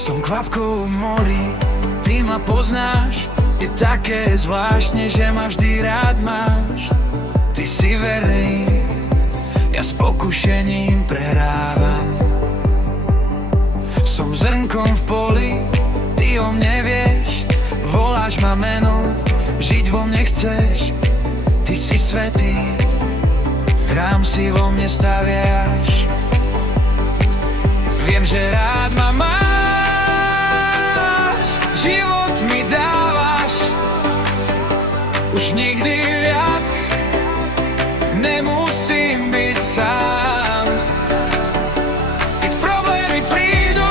Som kvapkou v mori, ty ma poznáš. Je také zvláštne, že ma vždy rád máš. Ty si verný, ja s pokušením prehrávam. Som zrnkom v poli, ty o mne vieš. Voláš ma menom, žiť vo mne chceš. Ty si svätý, chrám si vo mne staviaš. Viem, že rád ma máš, život mi dávaš. Už nikdy viac nemusím byť sám. Keď problémy prídu,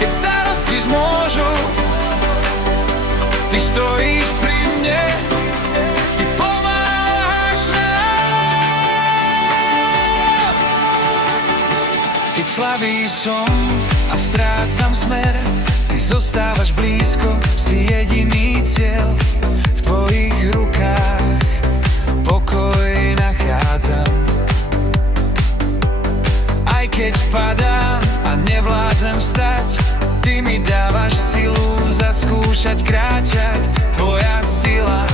keď starosti zmôžu, ty stojíš pri mne, ty pomáhaš nám. Keď slabý som a strácam smer, ty zostávaš blízko, si jediný cieľ. V tvojich rukách pokoj nachádzam. Aj keď padám a nevládzem vstať, ty mi dávaš silu zaskúšať kráčať. Tvoja sila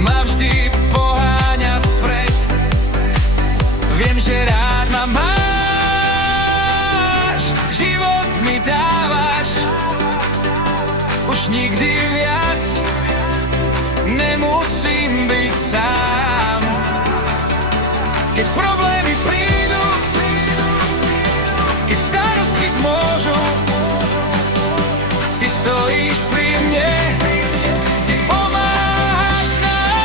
ma vždy poháňa vpred. Viem, že rád ma máš, život mi dávaš. Už nikdy viac nemusím byť sám. Keď problémy prídu, keď starosti zmôžu, ty stojíš pri mne, ty pomáhaš nám.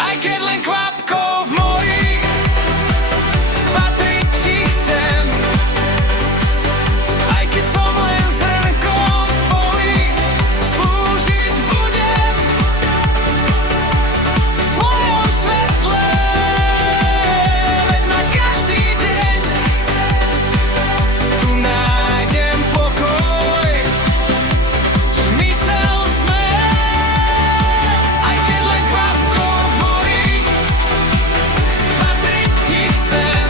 Aj keď len kvapkou v mori, patriť ti chcem. Aj keď som len zrnkom v poli, slúžiť budem. V tvojom svetle veď ma každý deň. Tu nájdem pokoj, zmysel, smer. Aj keď len kvapkou v mori, patriť ti chcem.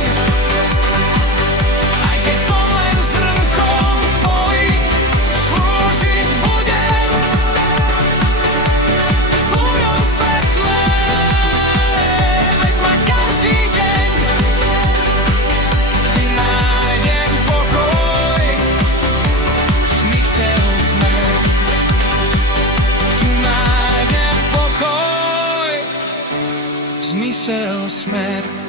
Aj keď som len zrnkom v poli, slúžiť budem. V tvojom svetle veď ma každý deň. Ty nájdem pokoj, zmysel, smer. Tu nájdem pokoj, zmysel, smer.